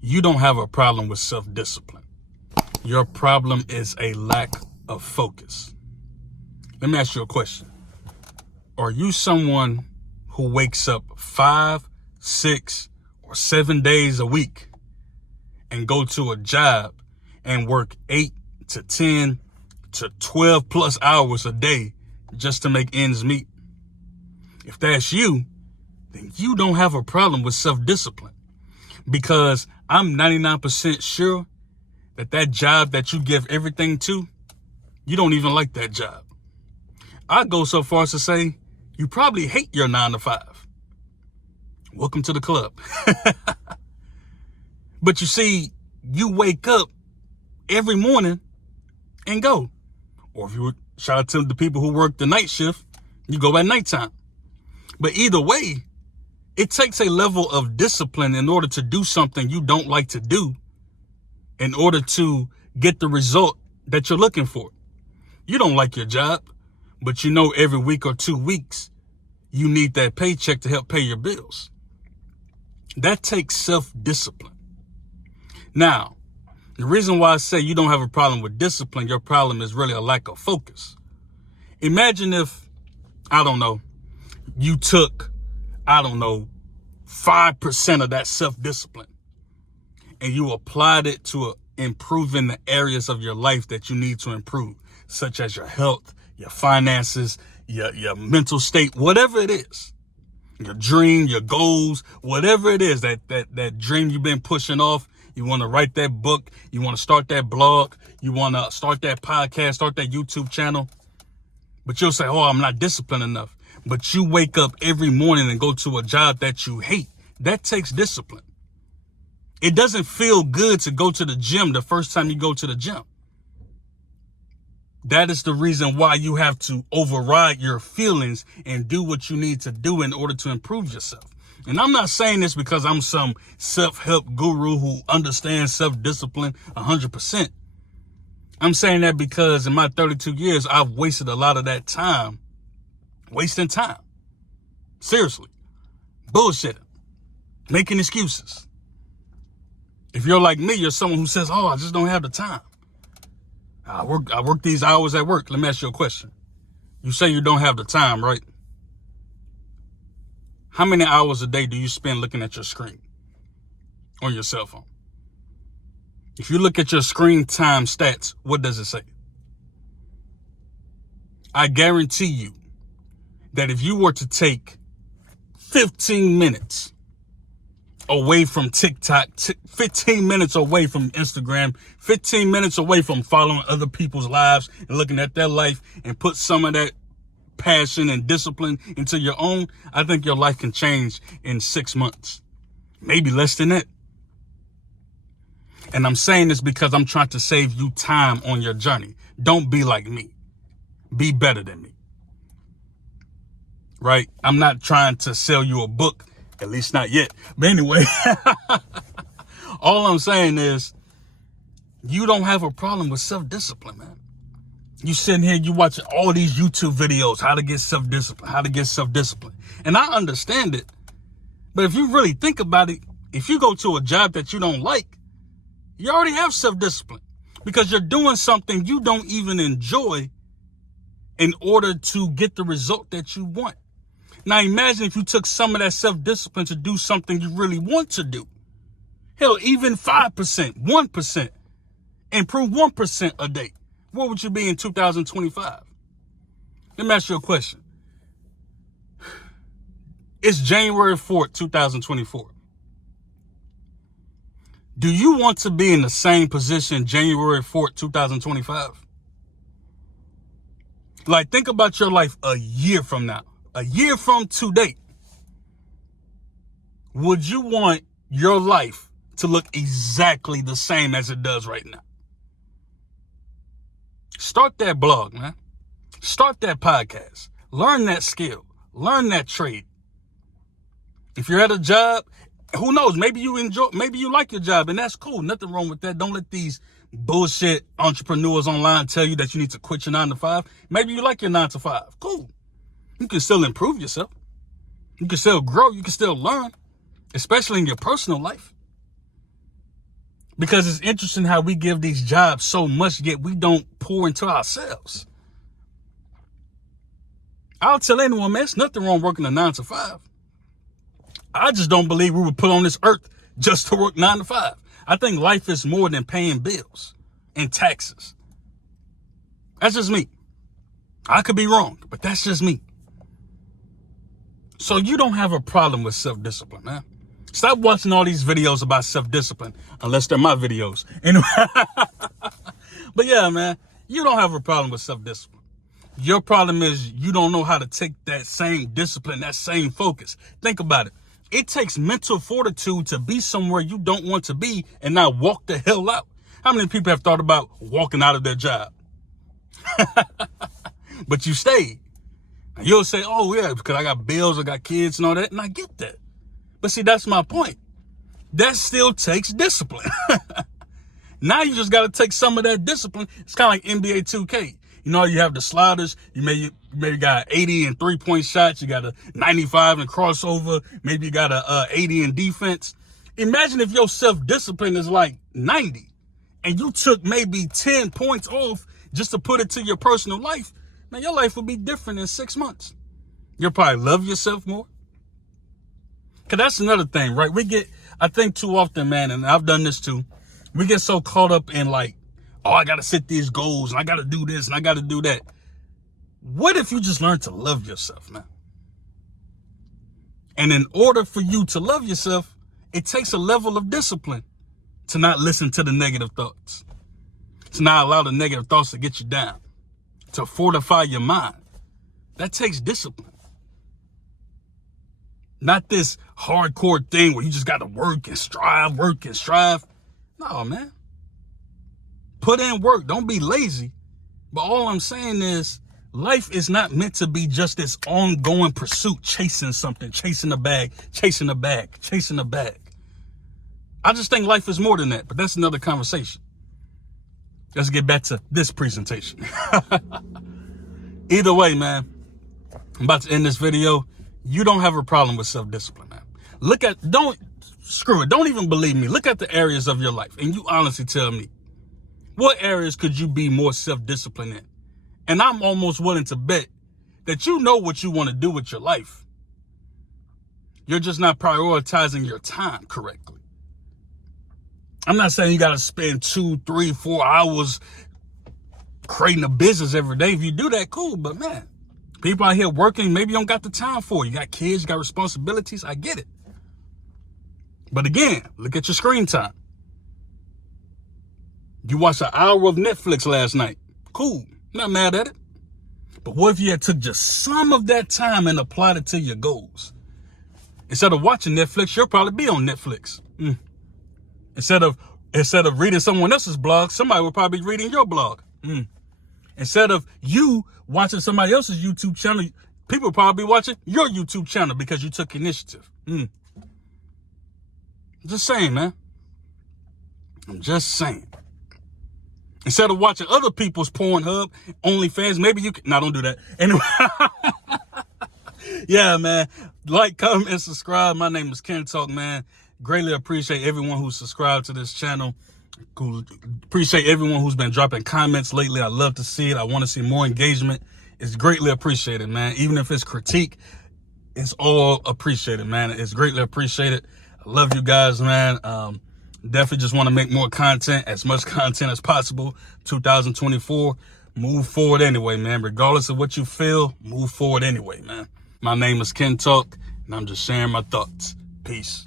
you don't have a problem with self-discipline. Your problem is a lack of focus. Let me ask you a question. Are you someone who wakes up 5, 6, or 7 days a week and go to a job and work 8 to 10 to 12 plus hours a day just to make ends meet? If that's you, then you don't have a problem with self-discipline, because I'm 99% sure that job that you give everything to, you don't even like that job. I go so far as to say you probably hate your 9 to 5. Welcome to the club. But you see, you wake up every morning and go. Or if you shout out to the people who work the night shift, you go at nighttime. But either way, it takes a level of discipline in order to do something you don't like to do in order to get the result that you're looking for. You don't like your job, but you know every week or 2 weeks, you need that paycheck to help pay your bills. That takes self-discipline. Now, the reason why I say you don't have a problem with discipline, your problem is really a lack of focus. Imagine if, you took, 5% of that self-discipline and you applied it to improving the areas of your life that you need to improve, such as your health, your finances, your mental state, whatever it is, your dream, your goals, whatever it is, that dream you've been pushing off. You want to write that book. You want to start that blog. You want to start that podcast, start that YouTube channel. But you'll say, I'm not disciplined enough. But you wake up every morning and go to a job that you hate. That takes discipline. It doesn't feel good to go to the gym the first time you go to the gym. That is the reason why you have to override your feelings and do what you need to do in order to improve yourself. And I'm not saying this because I'm some self-help guru who understands self-discipline 100%. I'm saying that because in my 32 years, I've wasted a lot of that time. Wasting time. Seriously. Bullshitting. Making excuses. If you're like me, you're someone who says, I just don't have the time. I work these hours at work. Let me ask you a question. You say you don't have the time, right? How many hours a day do you spend looking at your screen on your cell phone? If you look at your screen time stats, what does it say? I guarantee you that if you were to take 15 minutes away from TikTok, 15 minutes away from Instagram, 15 minutes away from following other people's lives and looking at their life, and put some of that passion and discipline into your own, I think your life can change in 6 months, maybe less than that. And I'm saying this because I'm trying to save you time on your journey. Don't be like me. Be better than me. Right? I'm not trying to sell you a book, at least not yet. But anyway, all I'm saying is you don't have a problem with self-discipline, man. You sitting here, you watching all these YouTube videos, how to get self-discipline. And I understand it. But if you really think about it, if you go to a job that you don't like, you already have self-discipline, because you're doing something you don't even enjoy in order to get the result that you want. Now imagine if you took some of that self-discipline to do something you really want to do. Hell, even 5%, 1%, improve 1% a day. Where would you be in 2025? Let me ask you a question. It's January 4th, 2024. Do you want to be in the same position January 4th, 2025? Like, think about your life a year from now. A year from today. Would you want your life to look exactly the same as it does right now? Start that blog, man. Start that podcast. Learn that skill. Learn that trade. If you're at a job, who knows? Maybe you like your job, and that's cool. Nothing wrong with that. Don't let these bullshit entrepreneurs online tell you that you need to quit your 9 to 5. Maybe you like your 9 to 5. Cool. You can still improve yourself. You can still grow. You can still learn, especially in your personal life. Because it's interesting how we give these jobs so much, yet we don't pour into ourselves. I'll tell anyone, man, it's nothing wrong working a 9 to 5. I just don't believe we were put on this earth just to work 9 to 5. I think life is more than paying bills and taxes. That's just me. I could be wrong, but that's just me. So you don't have a problem with self-discipline, man. Stop watching all these videos about self-discipline, unless they're my videos. Anyway, but yeah, man, you don't have a problem with self-discipline. Your problem is you don't know how to take that same discipline, that same focus. Think about it. It takes mental fortitude to be somewhere you don't want to be and not walk the hell out. How many people have thought about walking out of their job? But you stayed. And you'll say, oh yeah, because I got bills, I got kids and all that. And I get that. But see, that's my point. That still takes discipline. Now you just got to take some of that discipline. It's kind of like NBA 2K. You know, you have the sliders. You maybe got 80 in 3-point shots. You got a 95 in crossover. Maybe you got a 80 in defense. Imagine if your self-discipline is like 90 and you took maybe 10 points off just to put it to your personal life. Man, your life would be different in 6 months. You'll probably love yourself more. Because that's another thing, right? I think too often, man, and I've done this too, we get so caught up in like, oh, I got to set these goals, and I got to do this, and I got to do that. What if you just learn to love yourself, man? And in order for you to love yourself, it takes a level of discipline to not listen to the negative thoughts, to not allow the negative thoughts to get you down, to fortify your mind. That takes discipline. Not this hardcore thing where you just got to work and strive. No, man. Put in work. Don't be lazy. But all I'm saying is life is not meant to be just this ongoing pursuit, chasing something, chasing a bag. I just think life is more than that, but that's another conversation. Let's get back to this presentation. Either way, man, I'm about to end this video. You don't have a problem with self-discipline, man. Don't even believe me. Look at the areas of your life and you honestly tell me, what areas could you be more self-disciplined in? And I'm almost willing to bet that you know what you want to do with your life. You're just not prioritizing your time correctly. I'm not saying you got to spend 2, 3, 4 hours creating a business every day. If you do that, cool. But man, people out here working, maybe you don't got the time for it. You got kids, you got responsibilities. I get it. But again, look at your screen time. You watched an hour of Netflix last night. Cool. Not mad at it. But what if you had took just some of that time and applied it to your goals? Instead of watching Netflix, you'll probably be on Netflix. Instead of reading someone else's blog, somebody will probably be reading your blog. Instead of you watching somebody else's YouTube channel, people will probably be watching your YouTube channel because you took initiative. Just saying, man. I'm just saying. Instead of watching other people's Pornhub, OnlyFans, maybe you can... No, don't do that. Anyway. Yeah, man. Like, comment, and subscribe. My name is Ken Talk, man. Greatly appreciate everyone who's subscribed to this channel. Appreciate everyone who's been dropping comments lately. I love to see it. I want to see more engagement. It's greatly appreciated, man. Even if it's critique, it's all appreciated, man. It's greatly appreciated. I love you guys, man. Definitely just want to make more content, as much content as possible. 2024, move forward anyway, man. Regardless of what you feel, move forward anyway, man. My name is Ken Talk, and I'm just sharing my thoughts. Peace.